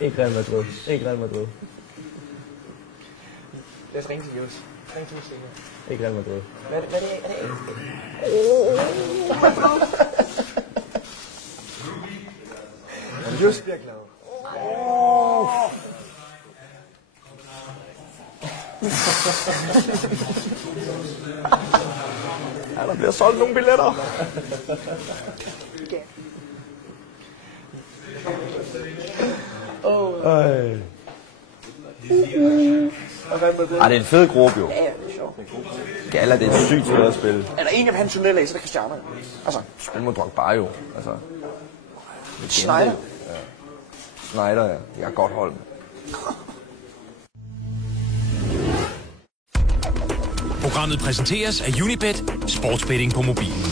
Ikke Real Madrid. Ikke Real Madrid. Lad os ringe til Jus. Ring til Jus. Ikke Real Madrid. Hvad er det? Jus bliver glad. Ja, der bliver solgt nogle billetter. Ej, det er en fed gruppe jo. Ja, det er sjovt. Gala, det er et sygt fedt at spille. Er der en af hans tunneller, så er det Cristiano. Altså, Spil mod Drogba jo. Altså. Schneider. Ja. Schneider, ja. Jeg er godt hold. Programmet præsenteres af Unibet, sportsbetting på mobilen.